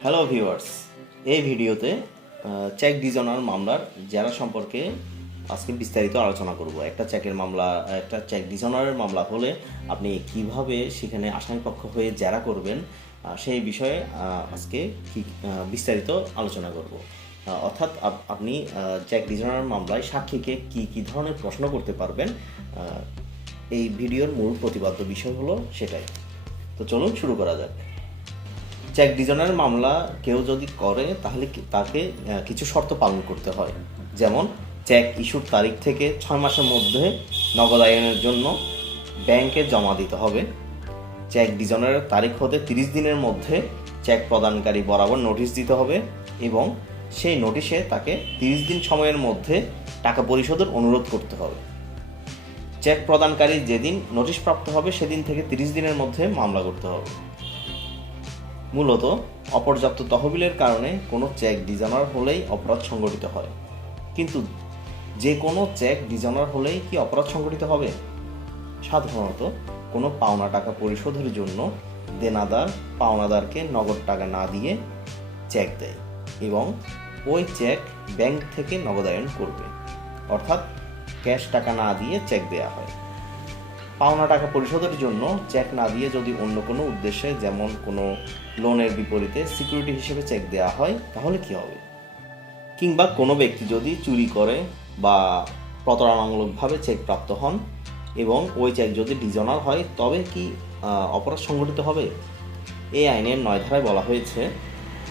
Hello viewers এই ভিডিওতে check dishonour মামলার জেরা সম্পর্কে আজকে বিস্তারিত আলোচনা করব। একটা চেকের মামলা, একটা চেক ডিজনারের মামলা হলে আপনি কীভাবে সেখানে আসামিপক্ষ হয়ে জেরা করবেন সেই বিষয়ে আজকে কি বিস্তারিত আলোচনা করব। অর্থাৎ আপ- আপনি চেক ডিজনার মামলায় সাক্ষীকে কি কি ধরনের প্রশ্ন করতে পারবেন এই ভিডিওর মূল প্রতিপাদ্য বিষয় হলো সেটাই। তো চলুন শুরু করা যাক। চেক ডিজনের মামলা কেউ যদি করে, তাহলে তাকে কিছু শর্ত পালন করতে হয়। যেমন চেক ইস্যুর তারিখ থেকে ছয় মাসের মধ্যে নগদায়নের জন্য ব্যাংকে জমা দিতে হবে। চেক ডিজনের তারিখ হতে তিরিশ দিনের মধ্যে চেক প্রদানকারী বরাবর নোটিশ দিতে হবে এবং সেই নোটিশে তাকে তিরিশ দিন সময়ের মধ্যে টাকা পরিশোধের অনুরোধ করতে হবে। চেক প্রদানকারী যেদিন নোটিশ প্রাপ্ত হবে, সেদিন থেকে তিরিশ দিনের মধ্যে মামলা করতে হবে। মূলত অপর্যাপ্ত তহবিলের কারণে কোনো চেক ডিজাইনার হলেই অপরাধ সংগঠিত হয়। কিন্তু যে কোনো চেক ডিজাইনার হলেই কি অপরাধ সংগঠিত হবে? সাধারণত কোনো পাওনা টাকা পরিশোধের জন্য দেনাদার পাওনাদারকে নগদ টাকা না দিয়ে চেক দেয় এবং ওই চেক ব্যাংক থেকে নগদায়ন করবে। অর্থাৎ ক্যাশ টাকা না দিয়ে চেক দেওয়া হয়। পাওনা টাকা পরিশোধের জন্য চেক না দিয়ে যদি অন্য কোনো উদ্দেশ্যে যেমন কোনো লোনের বিপরীতে সিকিউরিটি হিসেবে চেক দেওয়া হয়, তাহলে কি হবে? কিংবা কোনো ব্যক্তি যদি চুরি করে বা প্রতারণামূলকভাবে চেক প্রাপ্ত হন এবং ওই চেক যদি ডিজনার হয়, তবে কি অপরাধ সংগঠিত হবে? এই আইনের নয় ধারায় বলা হয়েছে,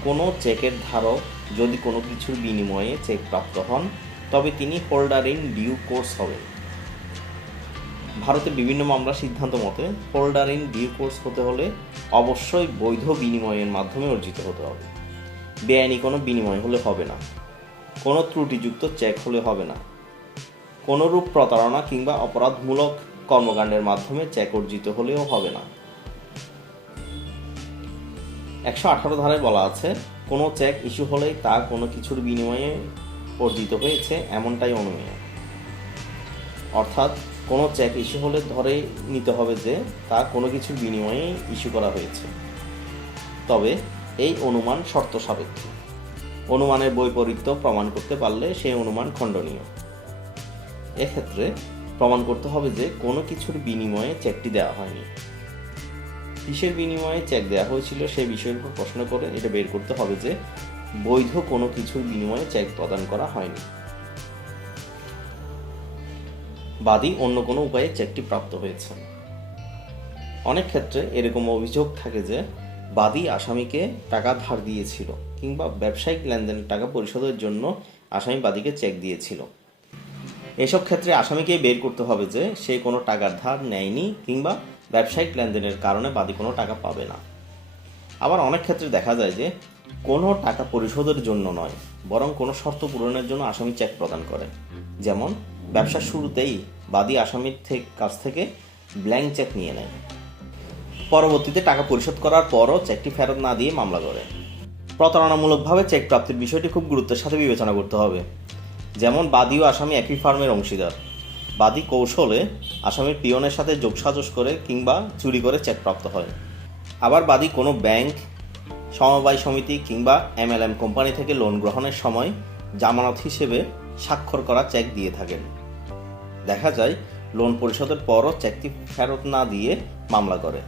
কোনো চেকের ধারক যদি কোনো কিছুর বিনিময়ে চেক প্রাপ্ত হন, তবে তিনি হোল্ডার ইন ডিউ কোর্স হবেন ভারতে বিভিন্ন মামলার সিদ্ধান্ত মতে হোল্ডার ইন ডিউ কোর্স হতে হলে অবশ্যই বৈধ বিনিময়ের মাধ্যমে অর্জিত হতে হবে। বেআইনি কোনো বিনিময় হলে হবে না। কোনো ত্রুটিযুক্ত চেক হলে হবে না। কোনো রূপ প্রতারণা কিংবা অপরাধমূলক কর্মকাণ্ডের মাধ্যমে চেক অর্জিত হলেও হবে না। একশো আঠারো ধারায় বলা আছে, কোনো চেক ইস্যু হলেই তা কোনো কিছুর বিনিময়ে অর্জিত হয়েছে এমনটাই অনুমেয় অর্থাৎ কোনো চেক ইস্যু হলে ধরে নিতে হবে যে তা কোনো কিছুর বিনিময়ে ইস্যু করা হয়েছে। তবে এই অনুমান শর্ত সাপেক্ষ। অনুমানের বৈপরীত্য প্রমাণ করতে পারলে সেই অনুমান খণ্ডনীয়। এক্ষেত্রে প্রমাণ করতে হবে যে কোনো কিছুর বিনিময়ে চেকটি দেওয়া হয়নি। কিসের বিনিময়ে চেক দেওয়া হয়েছিল সেই বিষয়ের উপর প্রশ্ন করে এটা বের করতে হবে যে বৈধ কোনো কিছুর বিনিময়ে চেক প্রদান করা হয়নি। বাদী অন্য কোনো উপায়ে চেকটি প্রাপ্ত হয়েছে। অনেক ক্ষেত্রে এরকম অভিযোগ থাকে যে, বাদী আসামিকে টাকা ধার দিয়েছিল কিংবা ব্যবসায়িক লেনদেনের টাকা পরিশোধের জন্য আসামি বাদীকে চেক দিয়েছিল। এসব ক্ষেত্রে আসামিকেই বের করতে হবে যে, সে কোনো টাকার ধার নেয়নি কিংবা ব্যবসায়িক লেনদেনের কারণে বাদী কোনো টাকা পাবে না। আবার অনেক ক্ষেত্রে দেখা যায় যে, কোনো টাকা পরিশোধের জন্য নয়, বরং কোনো শর্ত পূরণের জন্য আসামি চেক প্রদান করে। যেমন ব্যবসার শুরুতেই বাদী আসামির থেকে- কাছ থেকে ব্ল্যাঙ্ক চেক নিয়ে নেয়। পরবর্তীতে টাকা পরিশোধ করার পরও চেকটি ফেরত না দিয়ে মামলা করে। প্রতারণামূলকভাবে চেক প্রাপ্তির বিষয়টি খুব গুরুত্বের সাথে বিবেচনা করতে হবে। যেমন বাদী ও আসামি একই ফার্মের অংশীদার। বাদী কৌশলে আসামির পিয়নের সাথে যোগসাজস করে কিংবা চুরি করে চেক প্রাপ্ত হয়। আবার বাদী কোনো ব্যাংক সমবায় সমিতি কিংবা এমএলএম কোম্পানি থেকে লোন গ্রহণের সময় জামানত হিসেবে স্বাক্ষর করা চেক দিয়ে থাকেন। দেখা যায় লোন পরিশোধের পরও চেকটি ফেরত না দিয়ে মামলা করে।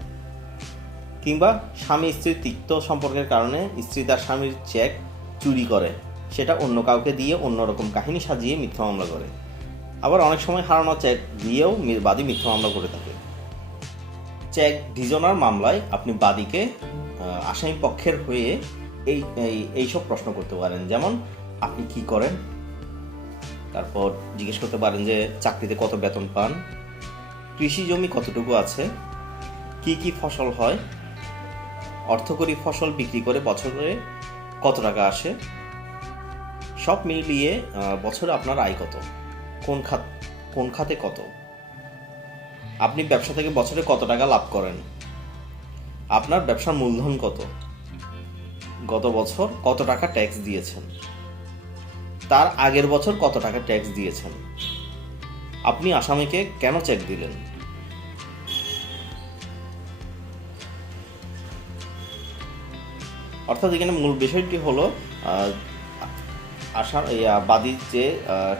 কিংবা স্বামী স্ত্রীর তিক্ত সম্পর্কের কারণে স্ত্রী তার স্বামীর চেক চুরি করে। সেটা অন্য কাউকে দিয়ে অন্যরকম কাহিনী সাজিয়ে মিথ্যা মামলা করে। আবার অনেক সময় হারানো চেক দিয়েও বাদী মিথ্যা মামলা করে থাকে। চেক ডিজনার মামলায় আপনি বাদীকে আসামি পক্ষের হয়ে এই- এইসব প্রশ্ন করতে পারেন। যেমন, আপনি কি করেন? তারপর জিজ্ঞেস করতে পারেন যে চাকরিতে কত বেতন পান, কৃষি জমি কতটুকু আছে, কি কি ফসল হয়, অর্থকরী ফসল বিক্রি করে বছরে কত টাকা আসে, সব মিলিয়ে বছরে আপনার আয় কত, কোন খাত কোন খাতে কত, আপনি ব্যবসা থেকে বছরে কত টাকা লাভ করেন, আপনার ব্যবসার মূলধন কত, গত বছর কত টাকা ট্যাক্স দিয়েছেন। তার আগের বছর কত টাকা ট্যাক্স দিয়েছেন? আপনি আসামিকে কেন চেক দিলেন? অর্থাৎ এখানে মূল বিষয়টি হলো আশা বাদী যে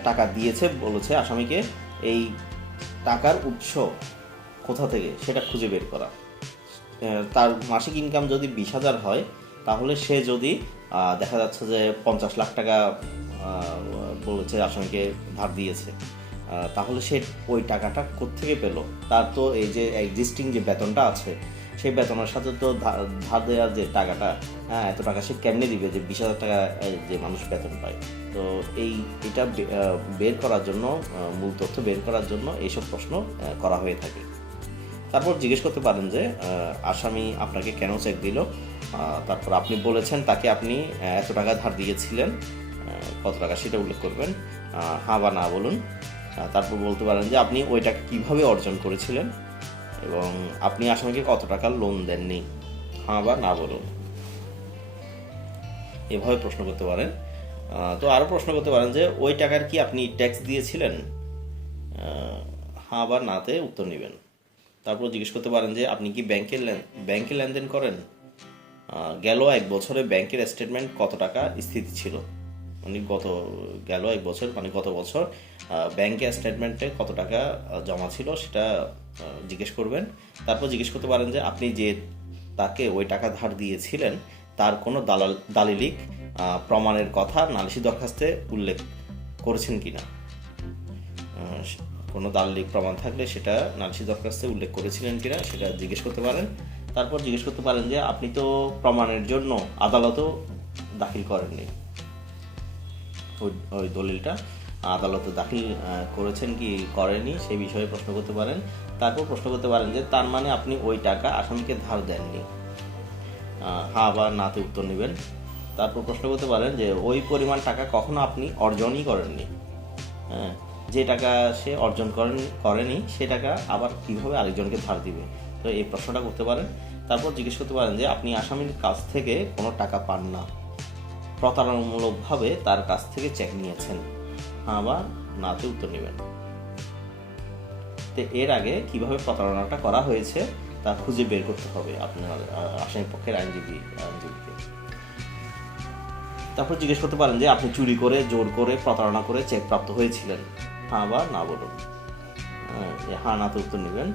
টাকা দিয়েছে বলেছে আসামিকে, এই টাকার উৎস কোথা থেকে সেটা খুঁজে বের করা। তার মাসিক ইনকাম যদি বিশ হাজার হয় তাহলে সে যদি দেখা যাচ্ছে যে পঞ্চাশ লাখ টাকা বলেছে আসামিকে ধার দিয়েছে তাহলে সে ওই টাকাটা কোত্থেকে পেল? তার তো এই যে এক্সিস্টিং যে বেতনটা আছে, সেই বেতনের সাথে তো ধার দেওয়ার যে টাকাটা হ্যাঁ এত টাকা সে কেমনে দিবে যে বিশ হাজার টাকা যে মানুষ বেতন পায়? তো এই, এটা বের করার জন্য মূল তথ্য বের করার জন্য এইসব প্রশ্ন করা হয়ে থাকে। তারপর জিজ্ঞেস করতে পারেন যে আসামি আপনাকে কেন চেক দিল? তারপর আপনি বলেছেন তাকে আপনি এত টাকা ধার দিয়েছিলেন কত টাকা সেটা উল্লেখ করবেন। হ্যাঁ বা না বলুন। তারপর বলতে পারেন যে আপনি ওই টাকা কীভাবে অর্জন করেছিলেন এবং আপনি আসামিকে কত টাকা লোন দেননি। হ্যাঁ বা না বলুন। এভাবে প্রশ্ন করতে পারেন। তো আরও প্রশ্ন করতে পারেন যে ওই টাকার কি আপনি ট্যাক্স দিয়েছিলেন? হ্যাঁ বা নাতে উত্তর নেবেন। তারপর জিজ্ঞেস করতে পারেন যে আপনি কি ব্যাংকে ব্যাংকে লেনদেন করেন? গেল এক বছরে ব্যাংকের স্টেটমেন্ট কত টাকা স্থিতি ছিল? মানে গত গেল এক বছর মানে গত বছর আহ, ব্যাংকে স্টেটমেন্টে কত টাকা জমা ছিল সেটা জিজ্ঞেস করবেন। তারপর জিজ্ঞেস করতে পারেন যে আপনি যে তাকে ওই টাকা ধার দিয়েছিলেন তার কোনো দালাল দালিলিক প্রমাণের কথা নালিশি দরখাস্তে উল্লেখ করেছেন কি না কোনো দালিলিক প্রমাণ থাকলে সেটা নালিশি দরখাস্তে উল্লেখ করেছিলেন কিনা সেটা জিজ্ঞেস করতে পারেন। তারপর জিজ্ঞেস করতে পারেন যে, আপনি তো প্রমাণের জন্য আদালতও দাখিল করেননি। ওই দলিলটা আদালতে দাখিল করেছেন কি করেনি সেই বিষয়ে প্রশ্ন করতে পারেন। তারপর প্রশ্ন করতে পারেন যে, তার মানে আপনি ওই টাকা আসামিকে ধার দেননি? হা বা নাতে উত্তর নেবেন। তারপর প্রশ্ন করতে পারেন যে, ওই পরিমাণ টাকা কখনো আপনি অর্জনই করেননি? হ্যাঁ যে টাকা সে অর্জন করেন, করেনি, সে টাকা আবার কীভাবে আরেকজনকে ধার দিবে? তো এই প্রশ্নটা করতে পারেন। তারপর জিজ্ঞেস করতে পারেন যে আপনি আসামির কাছ থেকে কোনো টাকা পান না। প্রতারণামূলকভাবে তার কাছ থেকে চেক নিয়েছেন। হ্যাঁ বা নাতে উত্তর নেবেন। তো এর আগে কীভাবে প্রতারণাটা করা হয়েছে তা খুঁজে বের করতে হবে আপনার আসামি পক্ষের আইনজীবী আইনজীবীকে। তারপর জিজ্ঞেস করতে পারেন যে আপনি চুরি করে জোর করে প্রতারণা করে চেক প্রাপ্ত হয়েছিলেন। হ্যাঁ বা না বলুন। আহ, যে হ্যাঁ নাতে উত্তর নেবেন।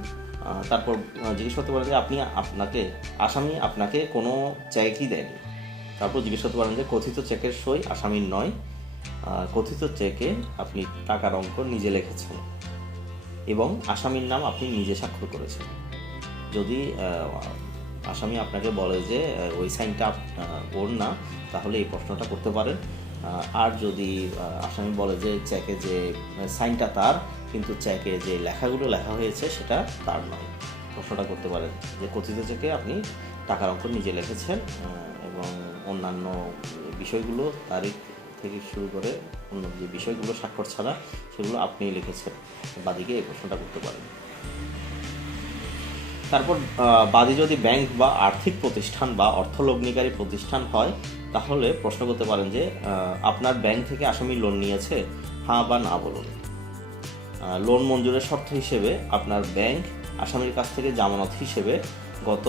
তারপর জিজ্ঞেস করতে পারেন যে আপনি আপনাকে, আসামি আপনাকে কোনো চেকই দেয়নি। তারপর জিজ্ঞেস করতে পারেন যে কথিত চেকের সই আসামির নয়। কথিত চেকে আপনি টাকার অঙ্ক নিজে লিখেছেন এবং আসামির নাম আপনি নিজে স্বাক্ষর করেছেন। যদি আসামি আপনাকে বলে যে ওই সাইনটা ওর না, তাহলে এই প্রশ্নটা করতে পারেন। আর যদি আসামি বলে যে চেকে যে সাইনটা তার কিন্তু চেকে যে লেখাগুলো লেখা হয়েছে, সেটা তার নয়। প্রশ্নটা করতে পারেন যে কথিত চেকে আপনি টাকার অঙ্ক নিজে লিখেছেন এবং অন্যান্য বিষয়গুলো তারিখ থেকে শুরু করে অন্য যে বিষয়গুলো স্বাক্ষর ছাড়া সেগুলো আপনি লিখেছেন। বাদিকে এই প্রশ্নটা করতে পারেন। তারপর বাদী যদি ব্যাংক বা আর্থিক প্রতিষ্ঠান বা অর্থলগ্নিকারী প্রতিষ্ঠান হয়, তাহলে প্রশ্ন করতে পারেন যে আপনার ব্যাংক থেকে আসামি লোন নিয়েছে হ্যাঁ বা না বলুন। লোন মঞ্জুরের শর্ত হিসেবে আপনার ব্যাংক আসামির কাছ থেকে জামানত হিসেবে গত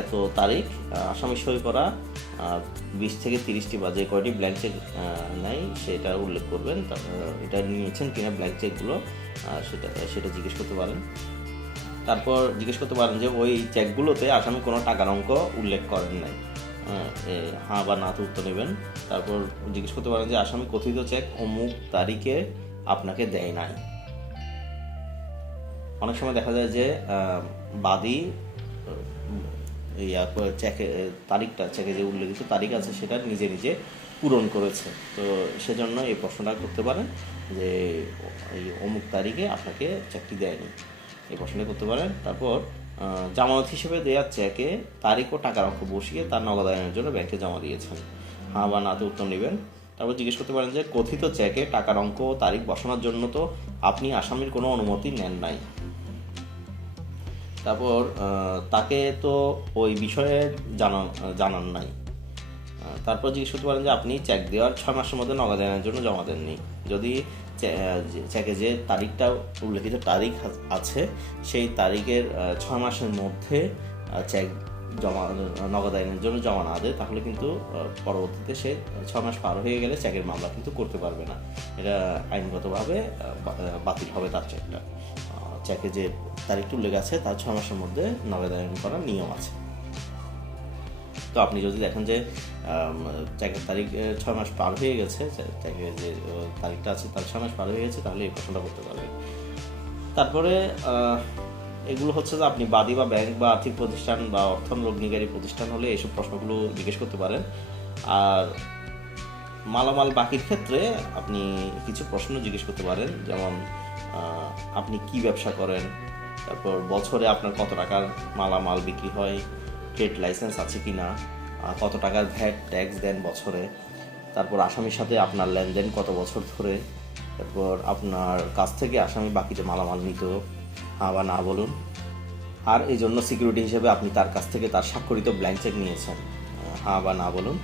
এত তারিখ আসামি সই করা বিশ থেকে তিরিশটি বা যে কয়টি ব্ল্যাঙ্ক চেক নেয় সেটা উল্লেখ করবেন। এটা নিয়েছেন কিনা ব্ল্যাঙ্ক চেকগুলো সেটা সেটা জিজ্ঞেস করতে পারেন। তারপর জিজ্ঞেস করতে পারেন যে ওই চেকগুলোতে আসামি কোনো টাকার অঙ্ক উল্লেখ করেন নাই। হ্যাঁ, হ্যাঁ বা না উত্তর নেবেন। তারপর জিজ্ঞেস করতে পারেন যে আসামি কথিত চেক অমুক তারিখে আপনাকে দেয় নাই। অনেক সময় দেখা যায় যে বাদী ইয়া, চেকে, তারিখটা, চেকে যে উল্লেখিত তারিখ আছে সেটা নিজে নিজে পূরণ করেছে। তো সেজন্য এই প্রশ্নটা করতে পারেন যে, এই অমুক তারিখে আপনাকে চেকটি দেয়নি। এই প্রশ্নটা করতে পারেন। তারপর জামানত হিসেবে দেওয়া চেকে তারিখ ও টাকার অঙ্ক বসিয়ে তার নগদায়নের জন্য ব্যাংকে জমা দিয়েছেন। হ্যাঁ বা নাতে উত্তর নেবেন। তারপর জিজ্ঞেস করতে পারেন যে, কথিত চেকে টাকার অঙ্ক ও তারিখ বসানোর জন্য তো আপনি আসামির কোনো অনুমতি নেন নাই। তারপর তাকে তো ওই বিষয়ে জানান জানান নাই। তারপর জিজ্ঞেস করতে পারেন যে, আপনি চেক দেওয়ার ছয় মাসের মধ্যে নগদায়নের জন্য জমা দেননি। যদি চেকে যে তারিখটা উল্লেখিত তারিখ আছে, সেই তারিখের ছয় মাসের মধ্যে চেক জমা, নগদ আইনের জন্য জমা না দেয়, তাহলে কিন্তু পরবর্তীতে সে ছ মাস পার হয়ে গেলে চেকের মামলা কিন্তু করতে পারবে না। এটা আইনগতভাবে বাতিল হবে তার চেকটা আহ, চেকে যে তারিখটি উল্লেখ আছে তার ছ মাসের মধ্যে নগদায়ন করার নিয়ম আছে। তো আপনি যদি দেখেন যে আম, তারিখ ছয় মাস পার হয়ে গেছে চে- যে তারিখটা আছে তার ছয় মাস পার হয়ে গেছে তাহলে এই প্রশ্নটা করতে পারবেন। তারপরে এগুলো হচ্ছে যে আপনি বাদী বা ব্যাংক বা আর্থিক প্রতিষ্ঠান বা অর্থনগ্নিকারী প্রতিষ্ঠান হলে এইসব প্রশ্নগুলো জিজ্ঞেস করতে পারেন। আর মালামাল বাকির ক্ষেত্রে আপনি কিছু প্রশ্ন জিজ্ঞেস করতে পারেন যেমন আপনি কি ব্যবসা করেন? তারপর বছরে আপনার কত টাকার মালামাল বিক্রি হয়? ট্রেড লাইসেন্স আছে কি না কত টাকার ভ্যাট ট্যাক্স দেন বছরে? তারপর আসামির সাথে আপনার লেনদেন কত বছর ধরে? তারপর আপনার কাছ থেকে আসামি বাকিতে মালামাল নিত। হ্যাঁ বা না বলুন। আর এই জন্য সিকিউরিটি হিসেবে আপনি তার কাছ থেকে তার স্বাক্ষরিত ব্ল্যাঙ্ক চেক নিয়েছেন। হ্যাঁ বা না বলুন।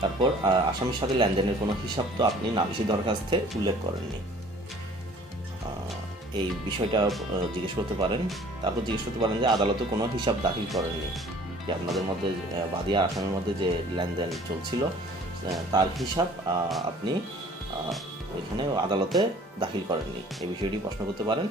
তারপর আসামির সাথে লেনদেনের কোনো হিসাব তো আপনি নাভিসি দরখাস্তে উল্লেখ করেননি। এই বিষয়টা জিজ্ঞেস করতে পারেন। তারপর জিজ্ঞেস করতে পারেন যে আদালতে কোনো হিসাব দাখিল করেননি। যে আপনাদের মধ্যে আহ, বাদী আর মধ্যে যে লেনদেন চলছিল তার হিসাব আপনি ওইখানে আদালতে দাখিল করেননি। এই বিষয়টি প্রশ্ন করতে পারেন।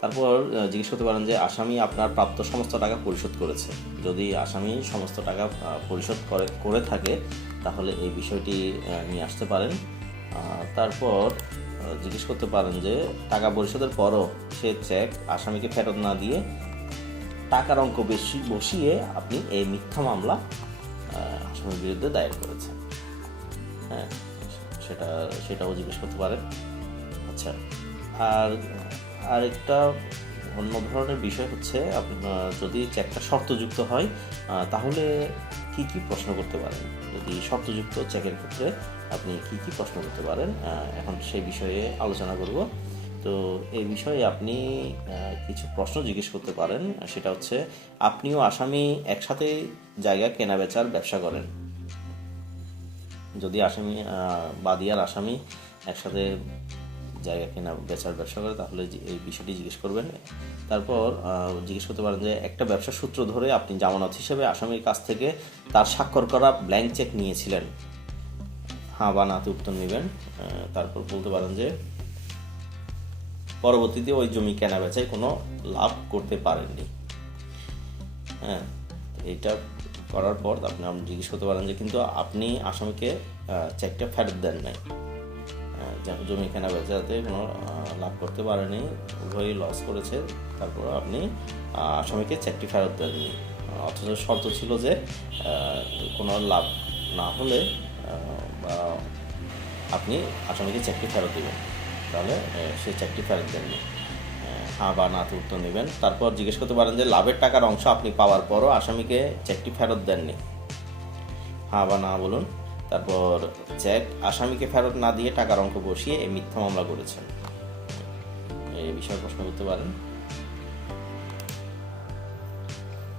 তারপর জিজ্ঞেস করতে পারেন যে আসামি আপনার প্রাপ্ত সমস্ত টাকা পরিশোধ করেছে। যদি আসামি সমস্ত টাকা পরিশোধ করে করে থাকে তাহলে এই বিষয়টি নিয়ে আসতে পারেন। তারপর জিজ্ঞেস করতে পারেন যে, টাকা পরিশোধের পরও সে চেক আসামিকে ফেরত না দিয়ে টাকার অঙ্ক বেশি বসিয়ে আপনি এই মিথ্যা মামলা আসামির বিরুদ্ধে দায়ের করেছেন। হ্যাঁ সেটা, সেটাও জিজ্ঞেস করতে পারেন। আচ্ছা আর, আরেকটা অন্য ধরনের বিষয় হচ্ছে যদি চেকটা শর্তযুক্ত হয় তাহলে কি কি প্রশ্ন করতে পারেন? যদি শর্তযুক্ত চেকের ক্ষেত্রে আপনি কি কি প্রশ্ন করতে পারেন? এখন সেই বিষয়ে আলোচনা করব। তো এই বিষয়ে আপনি কিছু প্রশ্ন জিজ্ঞেস করতে পারেন। সেটা হচ্ছে আপনিও আসামি একসাথে জায়গা কেনা বেচার ব্যবসা করেন? যদি আসামি বাদিয়ার আসামি একসাথে জায়গা কেনা বেচার ব্যবসা করে, তাহলে এই বিষয়টি জিজ্ঞেস করবেন। তারপর জিজ্ঞেস করতে পারেন যে, একটা ব্যবসার সূত্র ধরে আপনি জামানত হিসেবে আসামির কাছ থেকে তার স্বাক্ষর করা ব্ল্যাঙ্ক চেক নিয়েছিলেন। হ্যাঁ বা নাতে উত্তর নেবেন। তারপর বলতে পারেন যে পরবর্তীতে ওই জমি কেনা বেচায় কোনো লাভ করতে পারেননি। হ্যাঁ এটা করার পর আপনি আপনি জিজ্ঞেস করতে পারেন যে, কিন্তু আপনি আসামিকে চেকটা ফেরত দেন নাই। জমি কেনা বেচাতে কোনো লাভ করতে পারেনি, উভয়ই লস করেছে। তারপর আপনি আসামিকে চেকটি ফেরত দেননি। অথচ শর্ত ছিল যে কোনো লাভ না হলে আপনি আসামিকে চেকটি ফেরত দেবেন। তাহলে সেই চেকটি ফেরত দেননি। হ্যাঁ বা নাতে উত্তর নেবেন। তারপর জিজ্ঞেস করতে পারেন যে, লাভের টাকার অংশ আপনি পাওয়ার পরও আসামিকে চেকটি ফেরত দেননি। হ্যাঁ বা না বলুন। তারপর চেক আসামিকে ফেরত না দিয়ে টাকার অঙ্ক বসিয়ে এই মিথ্যা মামলা করেছেন। এই বিষয়ে প্রশ্ন করতে পারেন।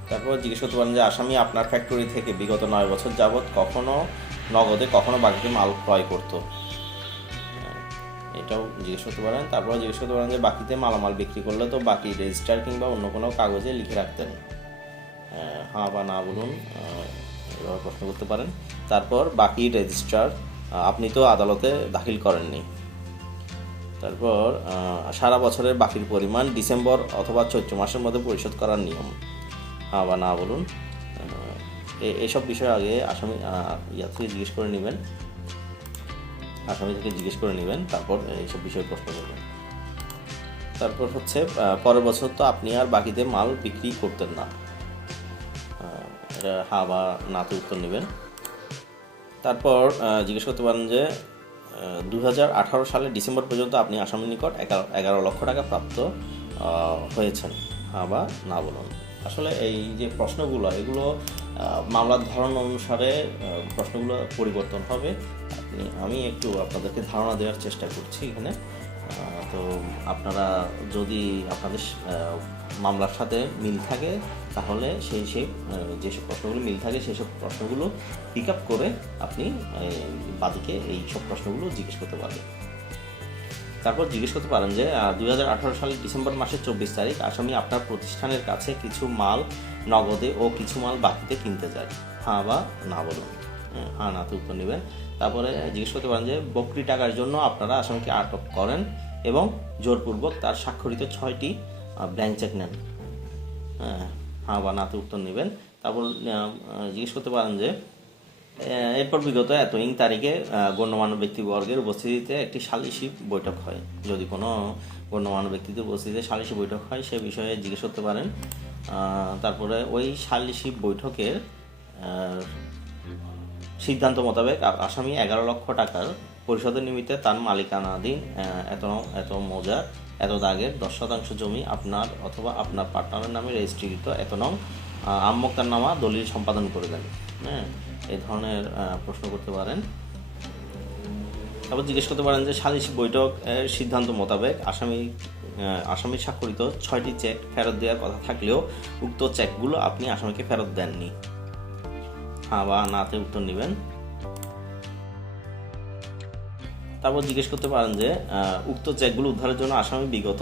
তারপর জিজ্ঞেস করতে পারেন যে, আসামি আপনার ফ্যাক্টরি থেকে বিগত নয় বছর যাবৎ কখনো নগদে কখনো বাকিতে মাল ক্রয় করতো। এটাও জিজ্ঞেস করতে পারেন। তারপর জিজ্ঞেস করতে পারেন যে বাকিতে মালামাল বিক্রি করলে তো বাকি রেজিস্টার কিংবা অন্য কোনো কাগজে লিখে রাখতেন। হ্যাঁ বা না বলুন এভাবে প্রশ্ন করতে পারেন। তারপর বাকি রেজিস্টার আপনি তো আদালতে দাখিল করেননি। তারপর সারা বছরের বাকির পরিমাণ ডিসেম্বর অথবা চৈত্র মাসের মধ্যে পরিশোধ করার নিয়ম। হ্যাঁ বা না বলুন। এসব বিষয় আগে আসামি ইয়া থেকে জিজ্ঞেস করে নেবেন। আসামি থেকে জিজ্ঞেস করে নেবেন, তারপর এইসব বিষয়ে প্রশ্ন করবেন। তারপর হচ্ছে পরের বছর তো আপনি আর বাকিতে মাল বিক্রি করতেন না। এটা হা বা নাতে উত্তর নেবেন। তারপর জিজ্ঞেস করতে পারেন যে দু সালের ডিসেম্বর পর্যন্ত আপনি আসামির নিকট এগারো লক্ষ টাকা প্রাপ্ত হয়েছেন। হা বা না বলুন। আসলে এই যে প্রশ্নগুলো, এগুলো মামলার ধরন অনুসারে প্রশ্নগুলো পরিবর্তন হবে। আপনি, আমি একটু আপনাদেরকে ধারণা দেওয়ার চেষ্টা করছি এখানে। তো আপনারা যদি আপনাদের মামলার সাথে মিল থাকে, তাহলে সেই সেই যেসব প্রশ্নগুলো মিল থাকে, সেই সব প্রশ্নগুলো পিক আপ করে আপনি বাদীকে এই সব প্রশ্নগুলো জিজ্ঞেস করতে পারবেন। তারপর জিজ্ঞেস করতে পারেন যে দু হাজার আঠেরো সালের ডিসেম্বর মাসের চব্বিশ তারিখ আসামি আপনার প্রতিষ্ঠানের কাছে কিছু মাল নগদে ও কিছু মাল বাকিতে কিনতে যায়। হ্যাঁ বা না বলুন। হ্যাঁ, হ্যাঁ নাতে উত্তর নেবেন। তারপরে জিজ্ঞেস করতে পারেন যে বকরি টাকার জন্য আপনারা আসামিকে আটক করেন এবং জোরপূর্বক তার স্বাক্ষরিত ছয়টি ব্ল্যাঙ্ক চেক নেন। হ্যাঁ হ্যাঁ বা নাতে উত্তর নেবেন। তারপর জিজ্ঞেস করতে পারেন যে এরপর বিগত এত ইং তারিখে গণ্যমান্য ব্যক্তিবর্গের উপস্থিতিতে একটি সালিসি বৈঠক হয়। যদি কোনো গণ্যমান্য ব্যক্তিদের উপস্থিতিতে সালিসি বৈঠক হয়, সে বিষয়ে জিজ্ঞেস করতে পারেন। তারপরে ওই সালিসি বৈঠকের সিদ্ধান্ত মোতাবেক আসামি এগারো লক্ষ টাকার পরিশোধের নিমিত্তে তার মালিকানাধীন এত এত মৌজা, এত দাগের দশ শতাংশ জমি আপনার অথবা আপনার পার্টনারের নামে রেজিস্ট্রিকৃত এত নং আম্মকার নামা দলিল সম্পাদন করে দেন। হ্যাঁ এই ধরনের প্রশ্ন করতে পারেন। তারপর জিজ্ঞেস করতে পারেন যে সালিসি বৈঠক এর সিদ্ধান্ত মোতাবেক আসামি আসামি স্বাক্ষরিত ছয়টি চেক ফেরত দেওয়ার কথা থাকলেও উক্ত চেকগুলো আপনি আসামিকে ফেরত দেননি। হ্যাঁ বা নাতে উত্তর নেবেন। তারপর জিজ্ঞেস করতে পারেন যে উক্ত চেকগুলো উদ্ধারের জন্য আসামি বিগত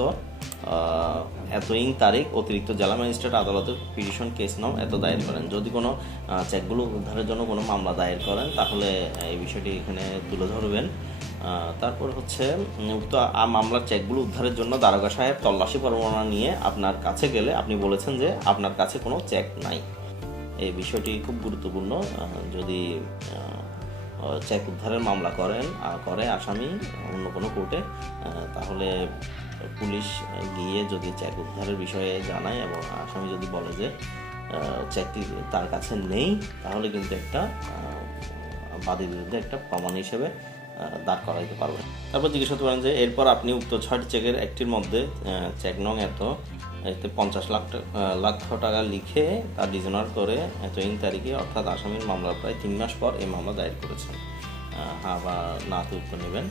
এত ইং তারিখ অতিরিক্ত জেলা ম্যাজিস্ট্রেট আদালতে পিটিশন কেস নাম এত দায়ের করেন। যদি কোনো চেকগুলো উদ্ধারের জন্য কোনো মামলা দায়ের করেন, তাহলে এই বিষয়টি এখানে তুলে ধরবেন। তারপর হচ্ছে উক্ত মামলার চেকগুলো উদ্ধারের জন্য দারোগা সাহেব তল্লাশি পরোয়ানা নিয়ে আপনার কাছে গেলে আপনি বলেছেন যে আপনার কাছে কোনো চেক নাই। এই বিষয়টি খুব গুরুত্বপূর্ণ। যদি চেক উদ্ধারের মামলা করেন করে আসামি অন্য কোনো কোর্টে তাহলে পুলিশ গিয়ে যদি চেক উদ্ধারের বিষয়ে জানায় এবং আসামি যদি বলে যে চেকটি তার কাছে নেই, তাহলে কিন্তু একটা বাদীর বিরুদ্ধে একটা প্রমাণ হিসেবে দাঁড় করাইতে পারবে। তারপর জিজ্ঞেস করতে পারেন যে, এরপর আপনি উক্ত ছয়টি চেকের একটির মধ্যে চেক নং এত, এতে পঞ্চাশ লাখ লক্ষ টাকা লিখে তা ডিজনার করে এত ইং তারিখে অর্থাৎ আসামির মামলার প্রায় তিন মাস পর এই মামলা দায়ের করেছেন। হ্যাঁ বা নাতে উত্তর নেবেন।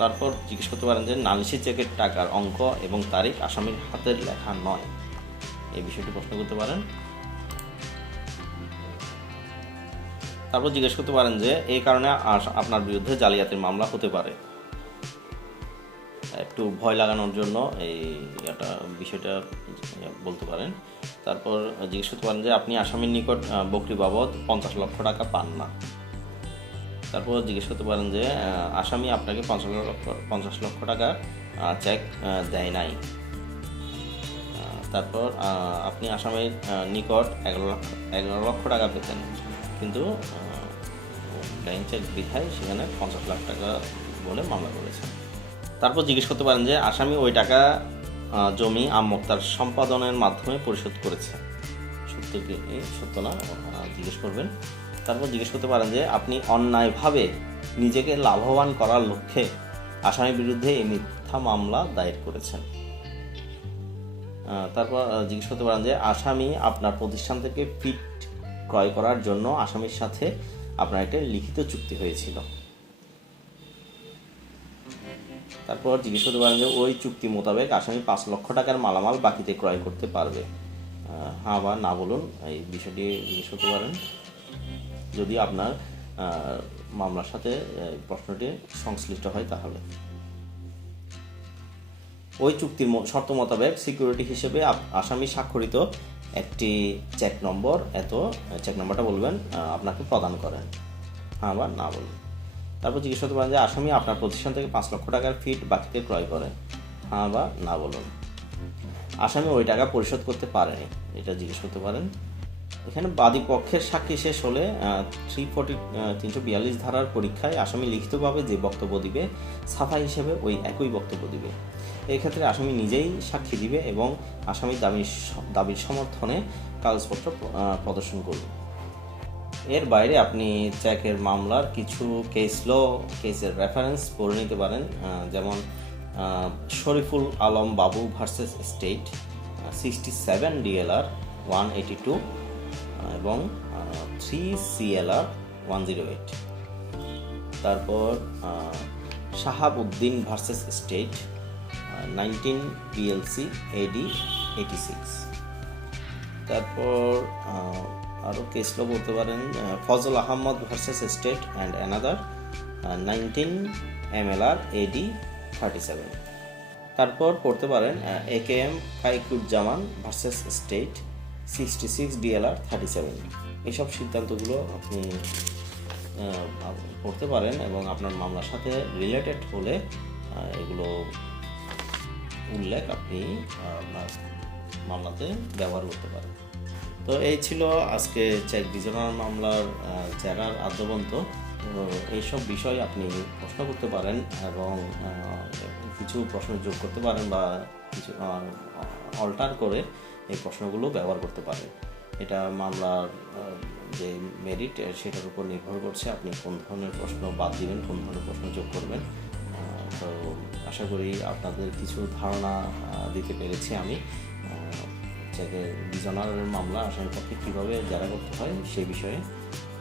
তারপর জিজ্ঞেস করতে পারেন যে নালিশি চেকের টাকার অঙ্ক এবং তারিখ আসামির হাতের লেখা নয়। এই বিষয়টি প্রশ্ন করতে পারেন। তারপর জিজ্ঞেস করতে পারেন যে এই কারণে আপনার বিরুদ্ধে জালিয়াতির মামলা হতে পারে। একটু ভয় লাগানোর জন্য এই একটা বিষয়টা বলতে পারেন। তারপর জিজ্ঞেস করতে পারেন যে আপনি আসামির নিকট বকরি বাবদ পঞ্চাশ লক্ষ টাকা পান না। তারপর জিজ্ঞেস করতে পারেন যে আসামি আপনাকে পঞ্চাশ লক্ষ পঞ্চাশ লক্ষ টাকা চেক দেয় নাই। তারপর আপনি আসামির নিকট এগারো লক্ষ এগারো লক্ষ টাকা পেতেন। কিন্তু ব্যাংক চেক বিধায় সেখানে পঞ্চাশ লাখ টাকা বলে মামলা করেছে তারপর জিজ্ঞেস করতে পারেন যে, আসামি ওই টাকা জমি আমক্তার সম্পাদনের মাধ্যমে পরিশোধ করেছে। সত্য কি? সত্য না? জিজ্ঞেস করবেন। তারপর জিজ্ঞেস করতে পারেন যে, আপনি অন্যায়ভাবে নিজেকে লাভবান করার লক্ষ্যে আসামির বিরুদ্ধে এই মিথ্যা মামলা দায়ের করেছেন? তারপর জিজ্ঞেস করতে পারেন যে, আসামি আপনার প্রতিষ্ঠান থেকে ফিট ক্রয় করার জন্য আসামির সাথে আপনার একটা লিখিত চুক্তি হয়েছিল। তারপর জিজ্ঞেস করতে পারেন যে, ওই চুক্তি মোতাবেক আসামি পাঁচ লক্ষ টাকার মালামাল বাকিতে ক্রয় করতে পারবে। হ্যাঁ বা না বলুন, এই বিষয়টি জিজ্ঞেস করতে পারেন। যদি আপনার মামলার সাথে প্রশ্নটি সংশ্লিষ্ট হয় তাহলে। ওই চুক্তির শর্ত মোতাবেক সিকিউরিটি হিসেবে আসামি স্বাক্ষরিত একটি চেক নম্বর, এত, চেক নম্বরটা বলবেন আপনাকে প্রদান করেন। হ্যাঁ বা না বলুন তারপর জিজ্ঞেস করতে পারেন যে, আসামি আপনার প্রতিষ্ঠান থেকে পাঁচ লক্ষ টাকার ফিট বাকিতে ক্রয় করে। হ্যাঁ বা না বলুন। আসামি ওই টাকা পরিশোধ করতে পারেনি। এটা জিজ্ঞেস করতে পারেন এখানে বাদী পক্ষের সাক্ষী শেষ হলে থ্রি ফোর্টি তিনশো বিয়াল্লিশ ধারার পরীক্ষায় আসামি লিখিতভাবে যে বক্তব্য দিবে, সাফা হিসেবে ওই একই বক্তব্য দিবে। এই ক্ষেত্রে আসামি নিজেই সাক্ষী দিবে এবং আসামির দাবির দাবির সমর্থনে কাগজপত্র প্রদর্শন করবে। এর বাইরে আপনি চেকের মামলার কিছু কেস ল কেসের রেফারেন্স পড়ে নিতে পারেন যেমন Shariful Alam Babu versus state sixty seven DLR one eighty two এবং three CLR one zero eight তারপর আহ, Shahab Uddin versus state nineteen PLC AD eighty six তারপর আরও কেসলো বলতে পারেন Fazal Ahmad versus state and another nineteen MLR AD thirty seven তারপর পড়তে পারেন A K M Kaikuzzaman versus state sixty six DLR thirty seven এইসব সিদ্ধান্তগুলো আপনি পড়তে পারেন এবং আপনার মামলার সাথে রিলেটেড হলে এগুলো উল্লেখ আপনি, আপনার মামলাতে ব্যবহার করতে পারেন। তো এই ছিল আজকে চেক ডিভিশনাল মামলার জেরার আদ্যবন্ত। এইসব বিষয় আপনি প্রশ্ন করতে পারেন এবং কিছু প্রশ্ন যোগ করতে পারেন বা কিছু অল্টার করে এই প্রশ্নগুলো ব্যবহার করতে পারেন এটা মামলার যে মেরিট সেটার উপর নির্ভর করছে। আপনি কোন ধরনের প্রশ্ন বাদ দিবেন, কোন ধরনের প্রশ্ন যোগ করবেন। তো আশা করি আপনাদের কিছু ধারণা দিতে পেরেছি আমি। থেকে রিজনালের মামলা আসামির পক্ষে কীভাবে জেরা করতে হয় সেই বিষয়ে।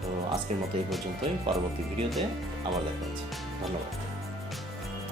তো আজকের মতো এই পর্যন্তই। পরবর্তী ভিডিওতে আবার দেখা হচ্ছে। ধন্যবাদ।